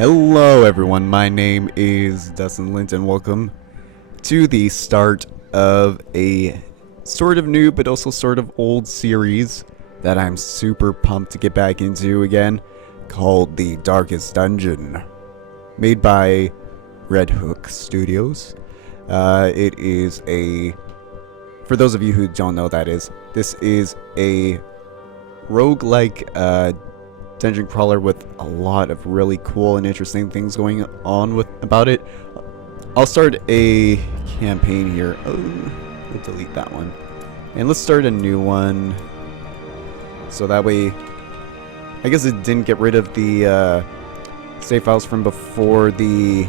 Hello everyone, my name is DustInLint and welcome to the start of a sort of new but also sort of old series that I'm super pumped to get back into again, called The Darkest Dungeon, made by Red Hook Studios. It is a, for those of you who don't know what that is, this is a roguelike dungeon crawler with a lot of really cool and interesting things going on about it. I'll start a campaign here. Oh, we'll delete that one. And let's start a new one. So that way, I guess it didn't get rid of the save files from before the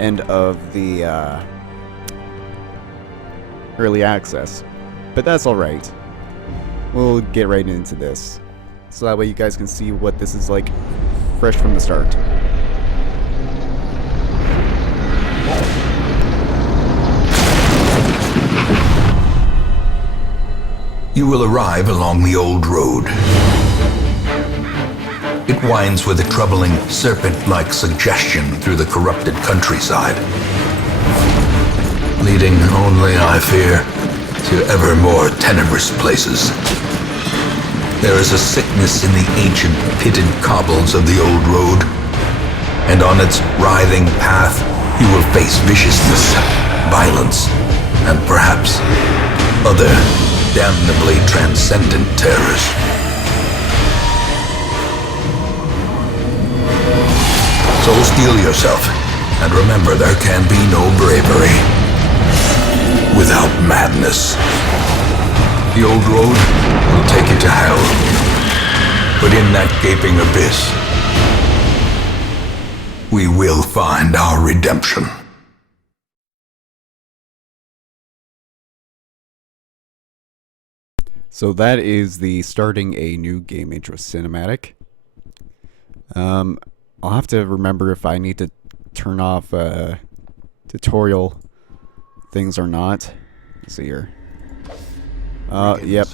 end of the early access. But that's alright. We'll get right into this. So that way you guys can see what this is like fresh from the start. You will arrive along the old road. It winds with a troubling serpent-like suggestion through the corrupted countryside, leading only, I fear, to ever more tenebrous places. There is a sickness in the ancient pitted cobbles of the old road, and on its writhing path you will face viciousness, violence, and perhaps other damnably transcendent terrors. So steel yourself, and remember there can be no bravery without madness. The old road will take you to hell, but in that gaping abyss, we will find our redemption. So that is the starting a new game intro cinematic. I'll have to remember if I need to turn off tutorial things or not. Let's see here. Yep.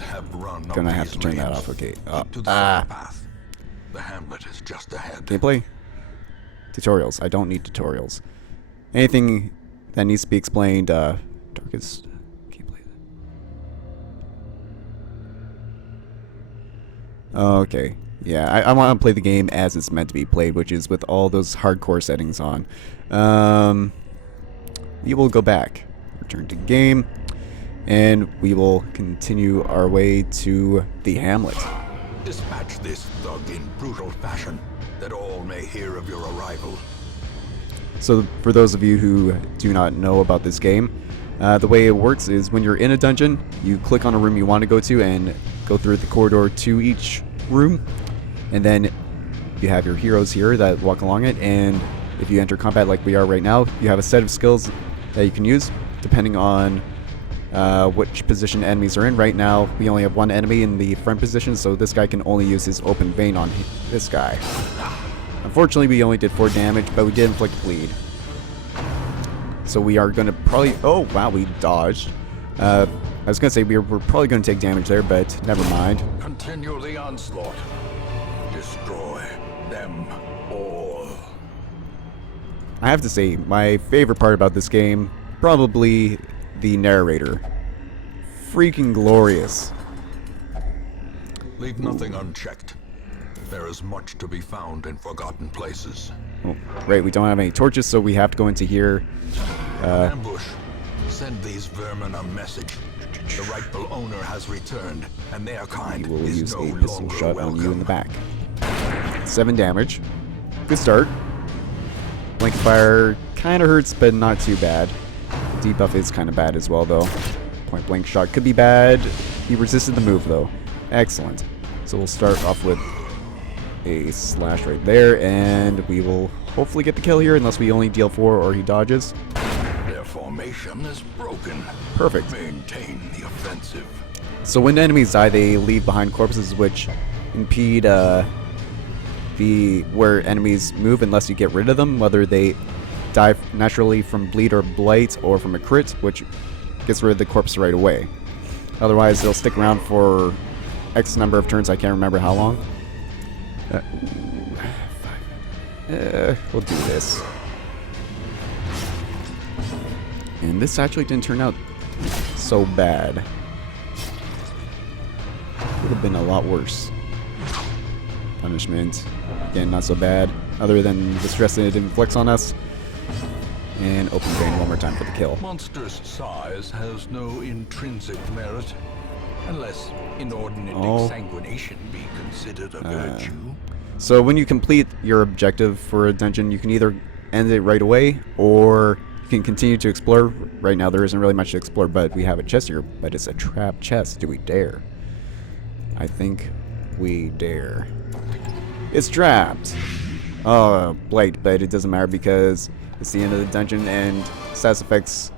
Gonna have to turn that off. Okay. The hamlet is just ahead. Gameplay? Tutorials. I don't need tutorials. Anything that needs to be explained, darkest gameplay. Okay. Yeah, I want to play the game as it's meant to be played, which is with all those hardcore settings on. We will go back. Return to game. And we will continue our way to the hamlet. Dispatch this thug in brutal fashion, that all may hear of your arrival. So for those of you who do not know about this game, the way it works is when you're in a dungeon, you click on a room you want to go to and go through the corridor to each room. And then you have your heroes here that walk along it, and if you enter combat like we are right now, you have a set of skills that you can use depending on which position enemies are in. Right now, we only have one enemy in the front position, so this guy can only use his open vein on this guy. Unfortunately, we only did 4 damage, but we did inflict bleed. So we are going to probably... Oh, wow, we dodged. I was going to say we're probably going to take damage there, but never mind. Continue the onslaught. Destroy them all. I have to say, my favorite part about this game, probably the narrator. Freaking glorious. Leave nothing unchecked. There is much to be found in forgotten places. Oh, right, we don't have any torches, so we have to go into here. Ambush. Send these vermin a message. The rightful owner has returned, and their kind We will is use no a pistol longer shot welcome. on you in the back. 7 damage. Good start. Blink fire kind of hurts, but not too bad. Debuff is kind of bad as well, though. Point blank shot could be bad. He resisted the move, though. Excellent. So we'll start off with a slash right there, and we will hopefully get the kill here, unless we only deal 4 or he dodges. Their formation is broken. Perfect. Maintain the offensive. So when enemies die, they leave behind corpses, which impede where enemies move unless you get rid of them, whether they die naturally from bleed or blight or from a crit, which gets rid of the corpse right away. Otherwise, they'll stick around for X number of turns. I can't remember how long. We'll do this. And this actually didn't turn out so bad. Could have been a lot worse. Punishment. Again, not so bad. Other than the stress that it inflicts on us. And open vein one more time for the kill. Monstrous size has no intrinsic merit, unless inordinate Oh. exsanguination be considered a virtue. So when you complete your objective for a dungeon, you can either end it right away, or you can continue to explore. Right now there isn't really much to explore, but we have a chest here, but it's a trap chest. Do we dare? I think we dare. It's trapped! Oh, blight, but it doesn't matter because it's the end of the dungeon and status effects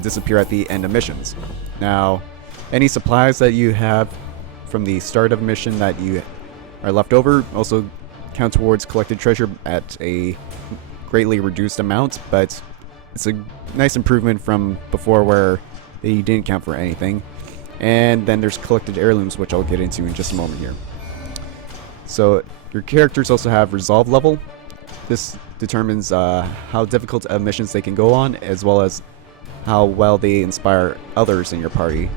disappear at the end of missions. Now, any supplies that you have from the start of a mission that you are left over also count towards collected treasure at a greatly reduced amount, but it's a nice improvement from before where they didn't count for anything. And then there's collected heirlooms, which I'll get into in just a moment here. So your characters also have resolve level. This determines how difficult of missions they can go on, as well as how well they inspire others in your party.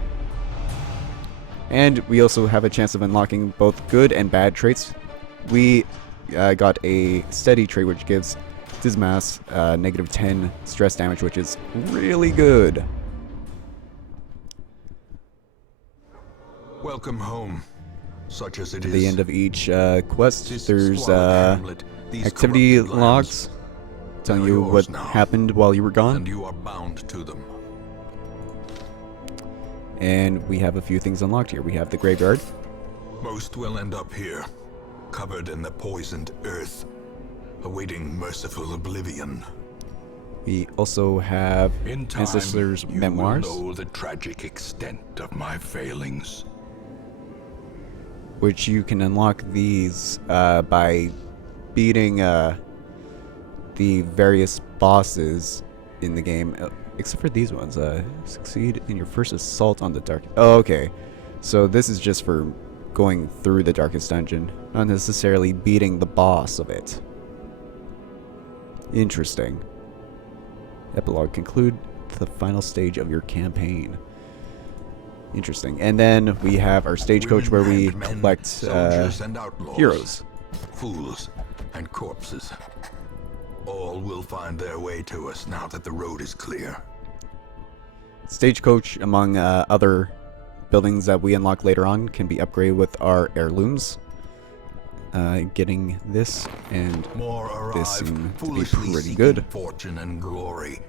And we also have a chance of unlocking both good and bad traits. We got a steady trait, which gives Indeimaus negative 10 stress damage, which is really good. Welcome home, such as it is. At the end of each quest, This there's squalid hamlet, these activity corrupted logs telling are you yours what now. happened while you were and gone. you are bound to them. And we have a few things unlocked here. We have the graveyard. Most will end up here, covered in the poisoned earth, awaiting merciful oblivion. We also have In time, Ancestors' you Memoirs, will know the tragic extent of my failings. which you can unlock these by beating the various bosses in the game, except for these ones. Succeed in your first assault on the dark. Oh, okay. So this is just for going through the darkest dungeon, not necessarily beating the boss of it. Interesting. Epilogue. Conclude the final stage of your campaign. Interesting. And then we have our stagecoach where we Women and men, collect soldiers and outlaws, heroes. fools and corpses. All will find their way to us now that the road is clear. Stagecoach, among other buildings that we unlock later on, can be upgraded with our heirlooms. Getting this and More this arrive, seem to be foolishly pretty seeking good. fortune and glory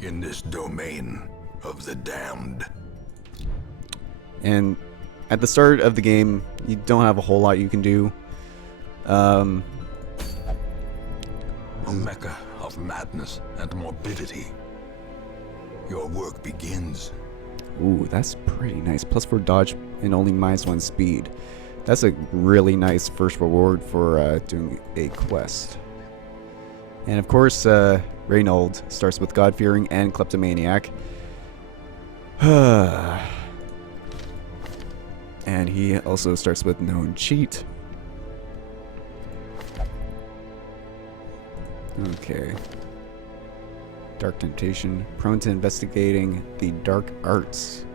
in this domain of the damned. And at the start of the game, you don't have a whole lot you can do. A mecca of madness and morbidity. Your work begins. Ooh, that's pretty nice. Plus 4 dodge and only -1 speed. That's a really nice first reward for doing a quest. And of course, Reynold starts with God-fearing and kleptomaniac. And he also starts with known cheat. Okay. Dark temptation, prone to investigating the dark arts.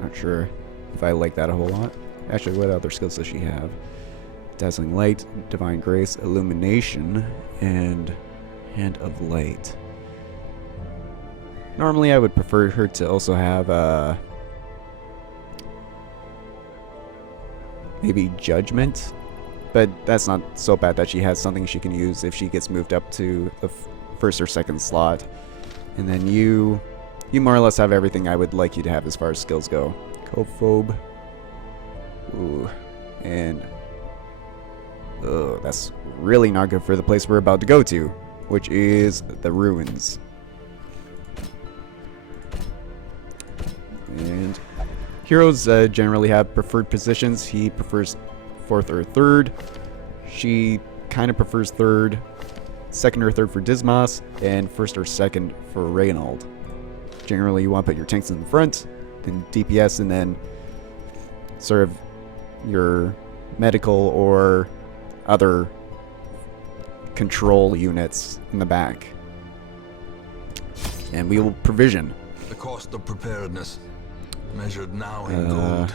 Not sure if I like that a whole lot. Actually, what other skills does she have? Dazzling light, divine grace, illumination, and hand of light. Normally, I would prefer her to also have maybe judgment, but that's not so bad that she has something she can use if she gets moved up to the first or second slot. And then you more or less have everything I would like you to have as far as skills go. Cophobe. Ooh. And that's really not good for the place we're about to go to, which is the ruins. And heroes generally have preferred positions. He prefers 4th or 3rd. She kind of prefers 3rd. 2nd or 3rd for Indeimaus, and 1st or 2nd for Reynold. Generally, you want to put your tanks in the front, then DPS, and then sort of your medical or other control units in the back. And we will provision. The cost of preparedness, measured now in gold,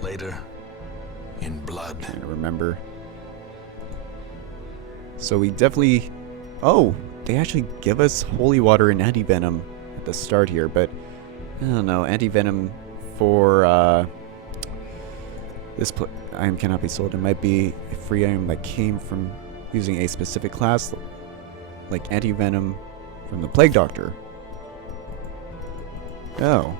later in blood. I remember. So we definitely... Oh, they actually give us holy water and anti-venom at the start here, but I don't know, anti-venom for this item cannot be sold. It might be a free item that came from using a specific class, like anti-venom from the Plague Doctor. Oh.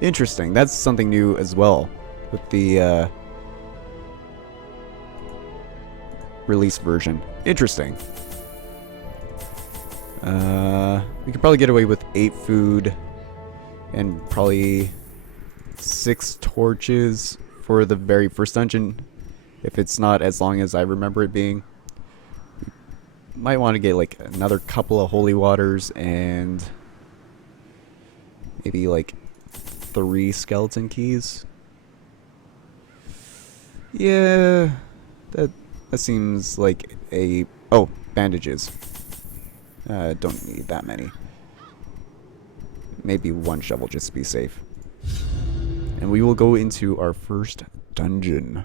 Interesting. That's something new as well with the release version. Interesting. We could probably get away with 8 food and probably 6 torches for the very first dungeon, if it's not as long as I remember it being. Might want to get like another couple of holy waters and maybe like 3 skeleton keys. Yeah, that seems like a... Oh, bandages. Don't need that many. Maybe 1 shovel just to be safe. And we will go into our first dungeon.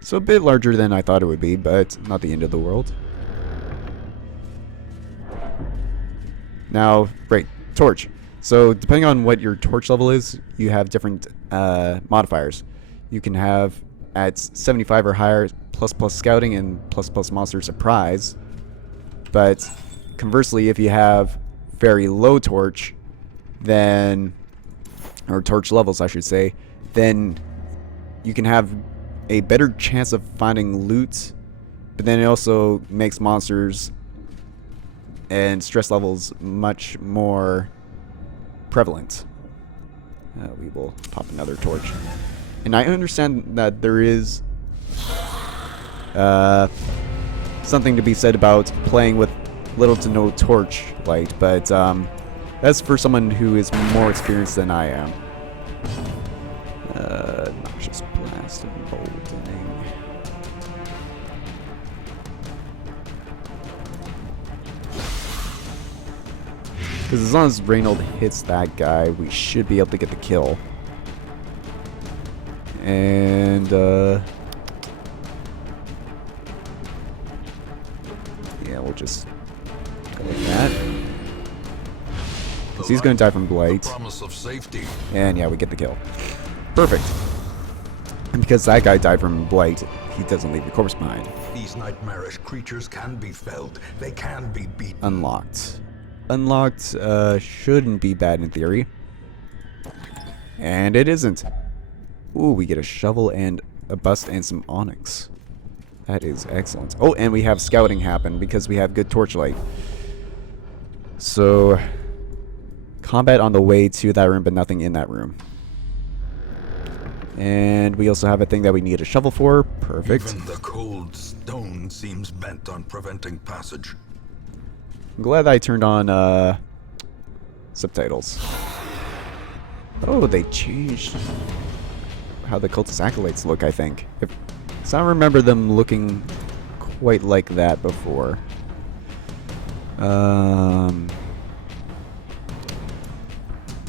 So a bit larger than I thought it would be, but not the end of the world. Now, right, torch. So depending on what your torch level is, you have different modifiers. You can have at 75 or higher plus scouting and plus monster surprise. But conversely, if you have very low torch, then, or torch levels I should say, then you can have a better chance of finding loot, but then it also makes monsters and stress levels much more prevalent. We will pop another torch. And I understand that there is something to be said about playing with little to no torch light, but that's for someone who is more experienced than I am. Noxious blast and bolting. Because as long as Reynold hits that guy, we should be able to get the kill. And yeah, we'll just go like that. Because he's going to die from blight. Promise of safety. And yeah, we get the kill. Perfect. And because that guy died from blight, he doesn't leave the corpse behind. These nightmarish creatures can be felled. They can be beaten. Unlocked. Unlocked shouldn't be bad in theory. And it isn't. Ooh, we get a shovel and a bust and some onyx. That is excellent. Oh, and we have scouting happen because we have good torchlight. So, combat on the way to that room, but nothing in that room. And we also have a thing that we need a shovel for. Perfect. Even the cold stone seems bent on preventing passage. I'm glad I turned on subtitles. Oh, they changed how the cultist acolytes look, I think. So I don't remember them looking quite like that before. You know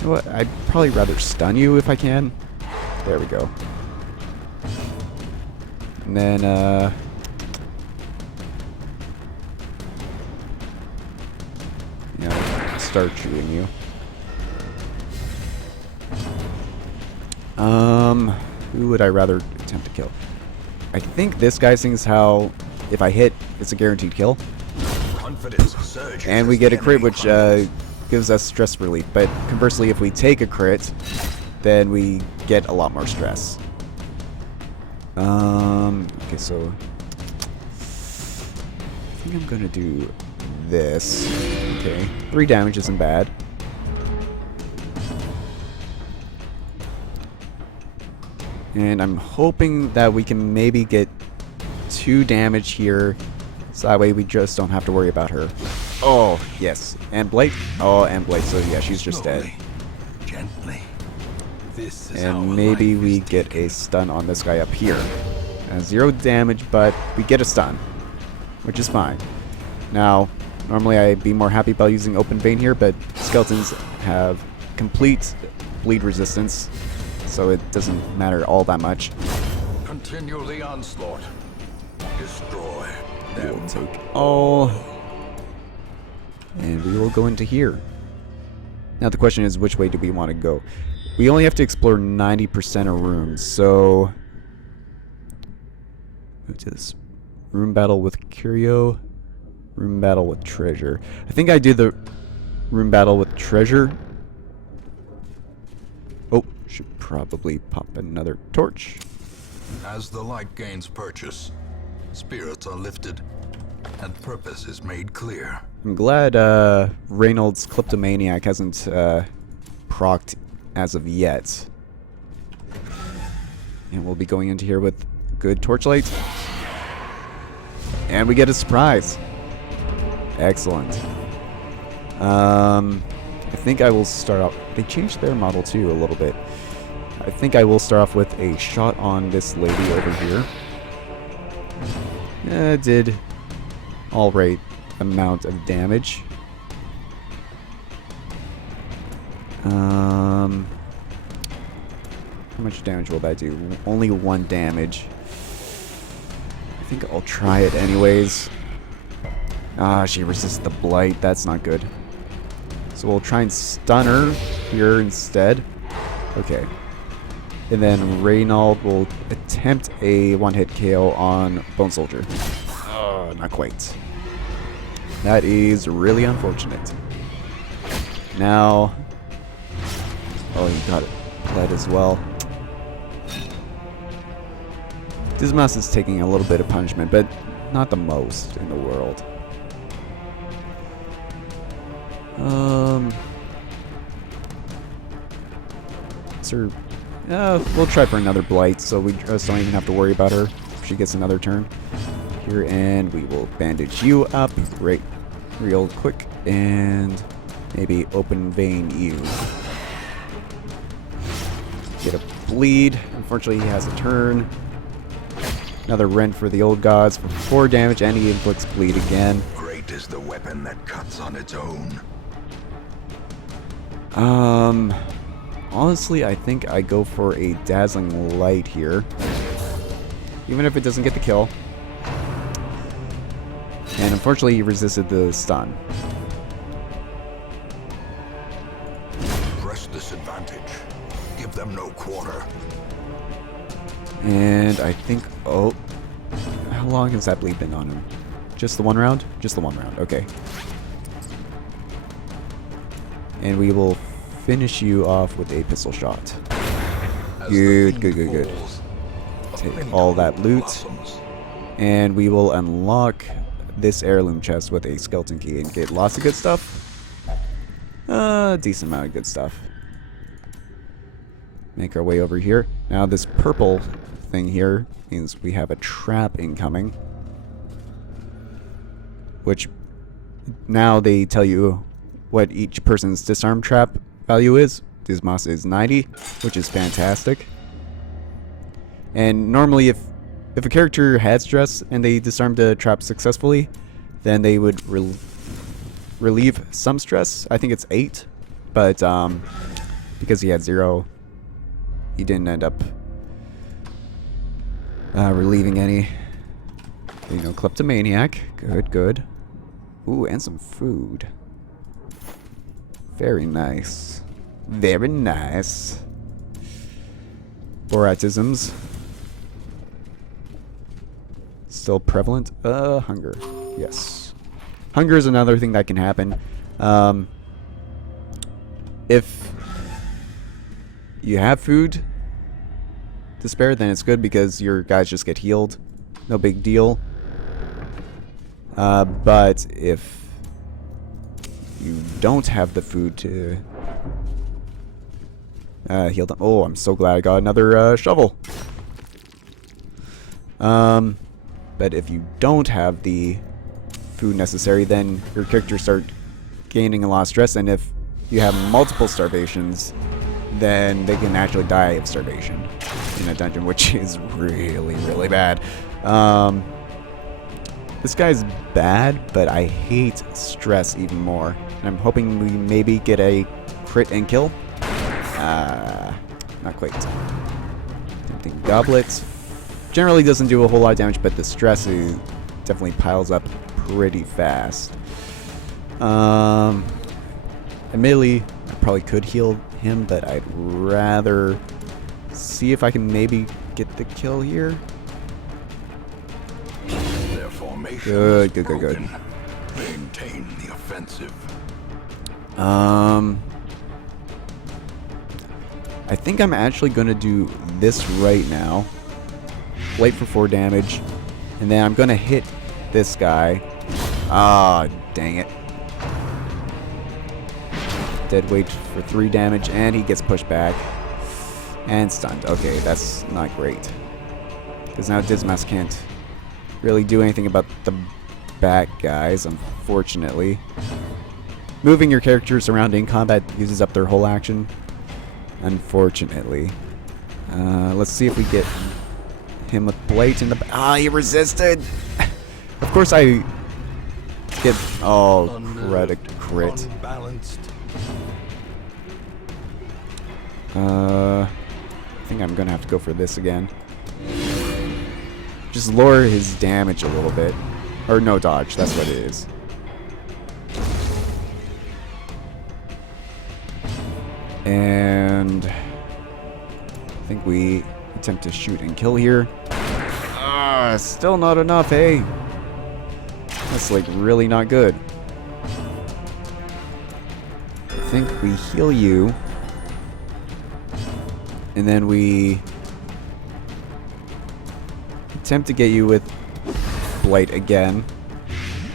what? I'd probably rather stun you if I can. There we go. And then, you know, start shooting you. Who would I rather attempt to kill? I think this guy sings how if I hit, it's a guaranteed kill. And we get a crit, which gives us stress relief. But conversely, if we take a crit, then we get a lot more stress. Okay, so I think I'm gonna do this. Okay, 3 damage isn't bad. And I'm hoping that we can maybe get 2 damage here, so that way we just don't have to worry about her. Oh, yes. And Blake. Oh, and Blake. So yeah, she's just dead. Slowly, gently. This is how And a maybe life we is get a stun on this guy up here. 0 damage, but we get a stun, which is fine. Now, normally I'd be more happy about using open vein here, but skeletons have complete bleed resistance, so it doesn't matter all that much. Continue the onslaught. Destroy We'll them. take all, and we will go into here. Now the question is, which way do we want to go? We only have to explore 90% of rooms, so go to this room battle with Curio, room battle with treasure. I think I do the room battle with treasure. Oh, should probably pop another torch. As the light gains purchase, spirits are lifted, and purpose is made clear. I'm glad Reynolds' Kleptomaniac hasn't procced as of yet. And we'll be going into here with good torchlight. And we get a surprise. Excellent. I think I will start off... They changed their model too a little bit. I think I will start off with a shot on this lady over here. Did alright amount of damage. How much damage will that do? Only 1 damage. I think I'll try it anyways. Ah, she resists the blight. That's not good. So we'll try and stun her here instead. Okay. And then Reynold will attempt a one-hit KO on Bone Soldier. Oh, not quite. That is really unfortunate. Now... Oh, he got it. Bled as well. Indeimaus is taking a little bit of punishment, but not the most in the world. Sir, we'll try for another blight, so we just don't even have to worry about her if she gets another turn here, and we will bandage you up real quick, and maybe open vein you. Get a bleed. Unfortunately, he has a turn. Another rend for the old gods for 4 damage, and he inflicts bleed again. Great is the weapon that cuts on its own. Honestly, I think I go for a dazzling light here, even if it doesn't get the kill. And unfortunately, he resisted the stun. Press this advantage. Give them no quarter. And I think, oh, how long has that bleed been on him? Just the 1 round? Just the 1 round, okay. And we will finish you off with a pistol shot. Good. Take all that loot. And we will unlock this heirloom chest with a skeleton key and get lots of good stuff. Decent amount of good stuff. Make our way over here. Now this purple thing here means we have a trap incoming. Which now they tell you what each person's disarm trap value is. Indeimaus is 90, which is fantastic. And normally if a character had stress and they disarmed a trap successfully, then they would relieve some stress. I think it's 8, but because he had 0, he didn't end up relieving any. You know, kleptomaniac. Good. Ooh, and some food. Very nice. Very nice. Boratisms. Still prevalent? Hunger. Yes. Hunger is another thing that can happen. If you have food to spare, then it's good because your guys just get healed. No big deal. But if you don't have the food to heal them. Oh, I'm so glad I got another shovel. But if you don't have the food necessary, then your character start gaining a lot of stress, and if you have multiple starvations, then they can actually die of starvation in a dungeon, which is really, really bad. This guy's bad, but I hate stress even more. And I'm hoping we maybe get a crit and kill. Not quite. Tempting Goblets. Generally doesn't do a whole lot of damage, but the stress is definitely piles up pretty fast. Admittedly, I probably could heal him, but I'd rather see if I can maybe get the kill here. Their formation Good. Maintain the offensive. I think I'm actually going to do this right now. Wait for 4 damage, and then I'm going to hit this guy. Ah, dang it. Dead weight for 3 damage, and he gets pushed back. And stunned. Okay, that's not great. Because now Indeimaus can't really do anything about the back guys, unfortunately. Moving your characters around in combat uses up their whole action, unfortunately. Let's see if we get him with Blight in the back. Ah, he resisted! Of course I get... Oh, crit. Unbalanced. I think I'm gonna have to go for this again. Just lower his damage a little bit. Or no dodge, that's what it is. And I think we attempt to shoot and kill here. Ah, still not enough, hey. That's like really not good. I think we heal you. And then we attempt to get you with Blight again.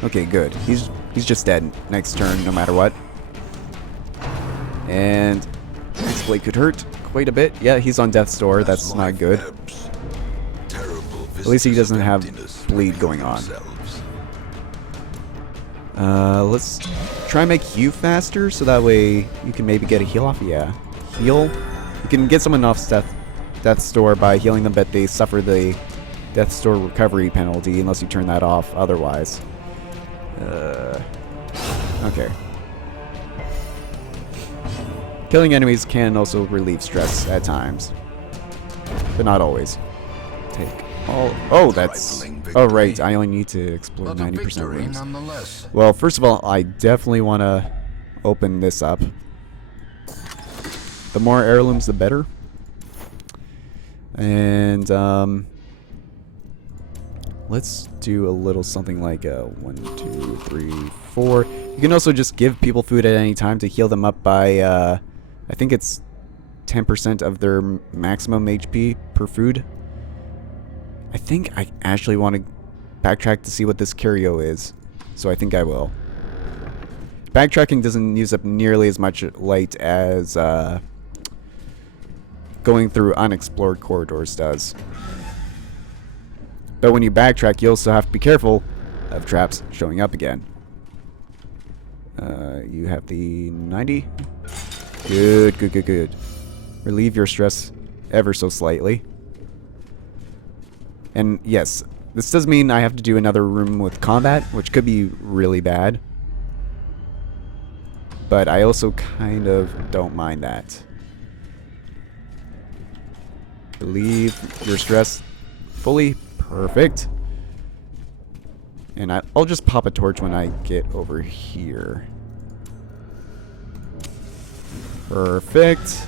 Okay, good. He's just dead next turn, no matter what. And next Blight could hurt quite a bit. Yeah, he's on death's door. That's not good. At least he doesn't have bleed going on. Let's try and make you faster, so that way you can maybe get a heal off. Yeah, heal. You can get someone off death's door by healing them, but they suffer the death's door recovery penalty unless you turn that off otherwise. Okay. Killing enemies can also relieve stress at times, but not always. Take all... Oh, that's... Oh, right. I only need to explore 90% rooms. Well, first of all, I definitely want to open this up. The more heirlooms, the better. And, let's do a little something like a 1, 2, 3, 4. You can also just give people food at any time to heal them up by, I think it's 10% of their maximum HP per food. I think I actually want to backtrack to see what this curio is, so I think I will. Backtracking doesn't use up nearly as much light as going through unexplored corridors does. But when you backtrack, you also have to be careful of traps showing up again. You have the 90. Good. Relieve your stress ever so slightly. And yes, this does mean I have to do another room with combat, which could be really bad. But I also kind of don't mind that. Relieve your stress fully. Perfect. And I'll just pop a torch when I get over here. Perfect.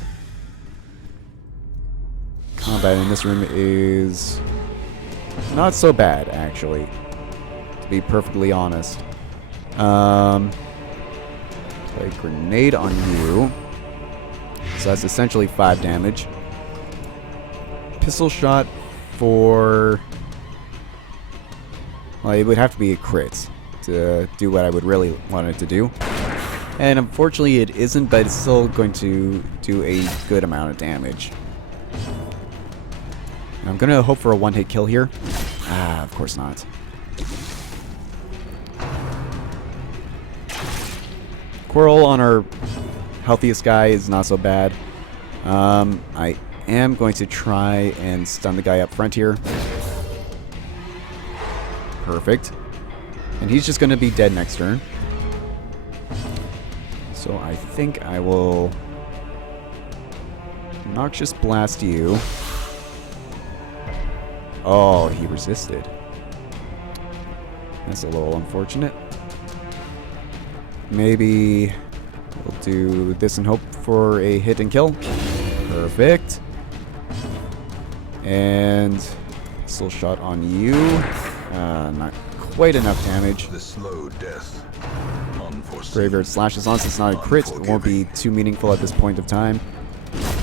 Combat in this room is not so bad, actually, to be perfectly honest. Play grenade on you. So that's essentially 5 damage. Pistol shot for... Well, it would have to be a crit to do what I would really want it to do. And unfortunately it isn't, but it's still going to do a good amount of damage. I'm going to hope for a one-hit kill here. Ah, of course not. Coral on our healthiest guy is not so bad. I am going to try and stun the guy up front here. Perfect. And he's just going to be dead next turn. So I think I will Noxious Blast you. Oh, he resisted. That's a little unfortunate. Maybe we'll do this and hope for a hit and kill. Perfect. And still shot on you. Not quite enough damage. The slow death. Graveyard Slash, as long as it's not a crit, it won't be too meaningful at this point of time.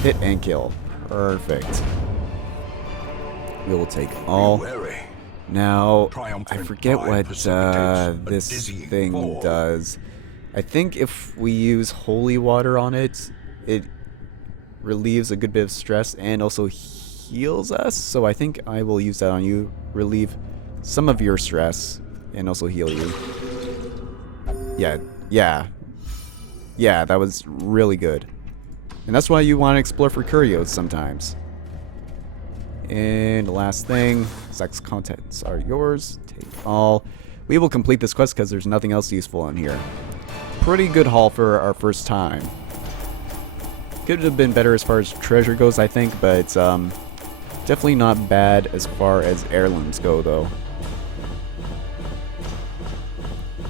Hit and kill. Perfect. We will take all. Now, I forget what this thing does. I think if we use holy water on it, it relieves a good bit of stress and also heals us. So I think I will use that on you. Relieve some of your stress and also heal you. Yeah, that was really good. And that's why you want to explore for curios sometimes. And last thing, sex contents are yours. Take all. We will complete this quest because there's nothing else useful in here. Pretty good haul for our first time. Could have been better as far as treasure goes, I think, but definitely not bad as far as heirlooms go, though.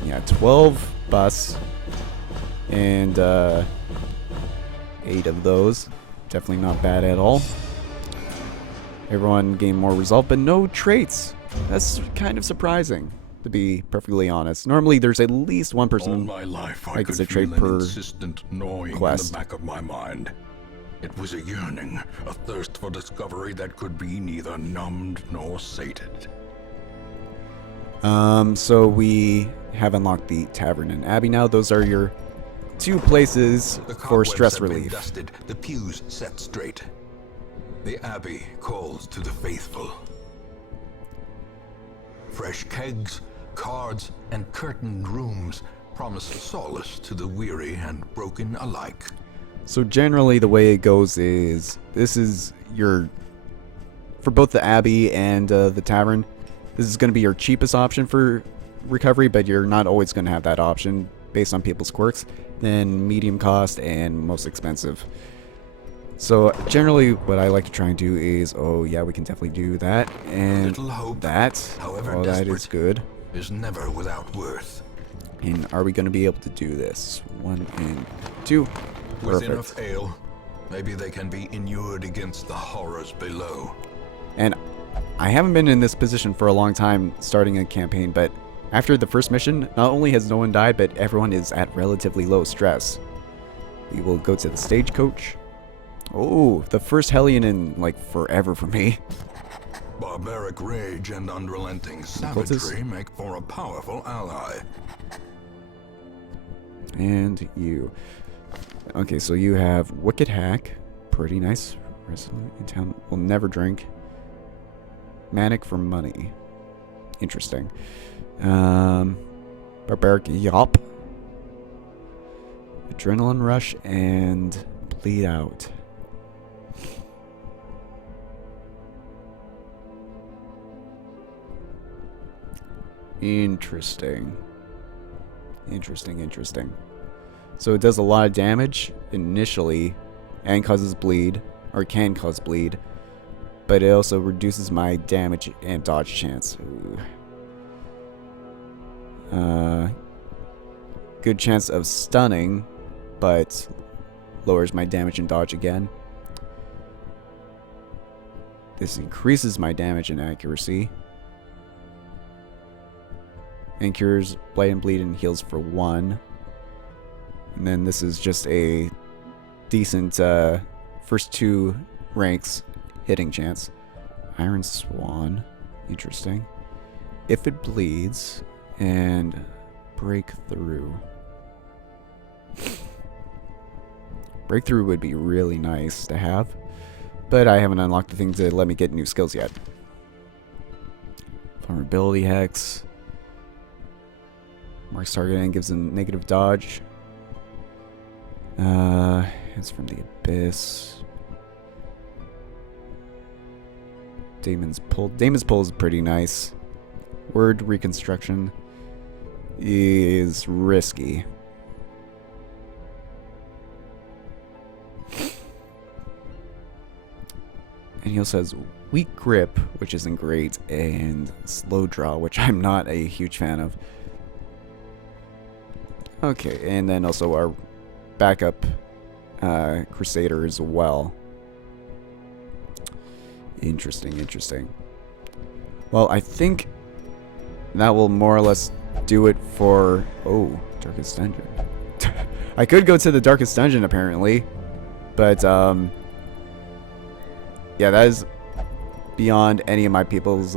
Yeah, 12 busts and 8 of those. Definitely not bad at all. Everyone gained more resolve, but no traits. That's kind of surprising, to be perfectly honest. Normally, there's at least one person All my life, I gets could a trait feel an per insistent gnawing quest. in the back of my mind. It was a yearning, a thirst for discovery that could be neither numbed nor sated. So we have unlocked the Tavern and Abbey now. Those are your 2 places The for cobwebs stress have been relief. dusted, the pews set straight. The abbey calls to the faithful. Fresh kegs, cards, and curtained rooms promise solace to the weary and broken alike. So generally the way it goes is, this is your, for both the Abbey and the Tavern, this is going to be your cheapest option for recovery, but you're not always going to have that option based on people's quirks. Then medium cost and most expensive. So generally what I like to try and do is, oh yeah, we can definitely do that, and Little hope, that, however oh that is desperate, good. is never without worth. And are we going to be able to do this? 1 and 2. With Perfect. enough ale, maybe they can be inured against the horrors below. And I haven't been in this position for a long time starting a campaign, but after the first mission, not only has no one died, but everyone is at relatively low stress. We will go to the stagecoach. Oh, the first Hellion in, like, forever for me. Barbaric rage and unrelenting savagery make for a powerful ally. And you. Okay, so you have Wicked Hack. Pretty nice. Resolute in town. Will never drink. Manic for money. Interesting. Barbaric Yop. Adrenaline Rush and Bleed Out. Interesting. Interesting. So it does a lot of damage initially and causes bleed, or can cause bleed, but it also reduces my damage and dodge chance. Good chance of stunning, but lowers my damage and dodge again. This increases my damage and accuracy. And cures Blight and Bleed and heals for 1. And then this is just a decent first 2 ranks hitting chance. Iron Swan. Interesting. If it bleeds and Breakthrough. Breakthrough would be really nice to have, but I haven't unlocked the thing to let me get new skills yet. Vulnerability Hex. Marks target and gives them negative dodge. It's from the Abyss. Damon's Pull. Damon's Pull is pretty nice. Word reconstruction is risky. And he also has weak grip, which isn't great, and slow draw, which I'm not a huge fan of. Okay, and then also our backup Crusader as well. Interesting, interesting. Well, I think that will more or less do it for... Oh, Darkest Dungeon. I could go to the Darkest Dungeon, apparently. But, yeah, that is beyond any of my people's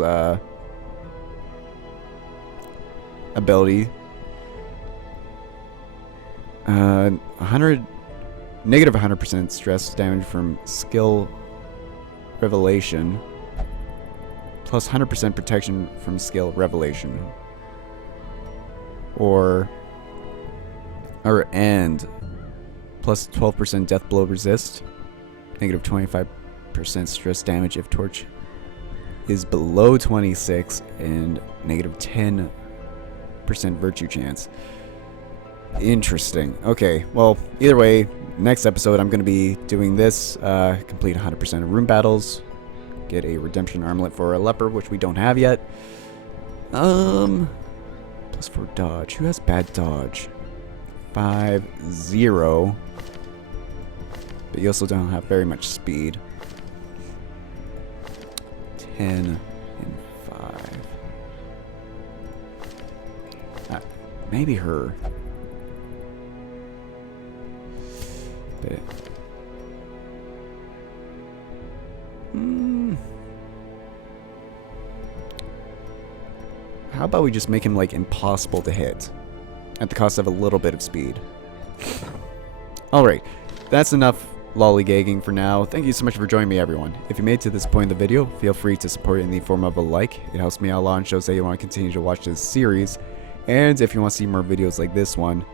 ability. Negative 100% stress damage from skill revelation, plus 100% protection from skill revelation, and plus 12% death blow resist, negative 25% stress damage if torch is below 26, and negative 10% virtue chance. Interesting. Okay, well, either way, next episode I'm going to be doing this, complete 100% of room battles, get a redemption armlet for a leper, which we don't have yet. Plus 4 dodge. Who has bad dodge? 5-0. But you also don't have very much speed. 10 and 5. Maybe her. But, how about we just make him like impossible to hit at the cost of a little bit of speed? Alright, that's enough lollygagging for now. Thank you so much for joining me, everyone. If you made it to this point in the video, feel free to support it in the form of a like. It helps me out a lot and shows that you want to continue to watch this series. And if you want to see more videos like this one,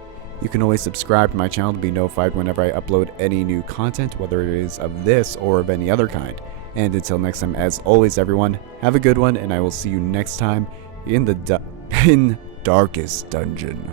you can always subscribe to my channel to be notified whenever I upload any new content, whether it is of this or of any other kind. And until next time, as always, everyone, have a good one, and I will see you next time in the Darkest Dungeon.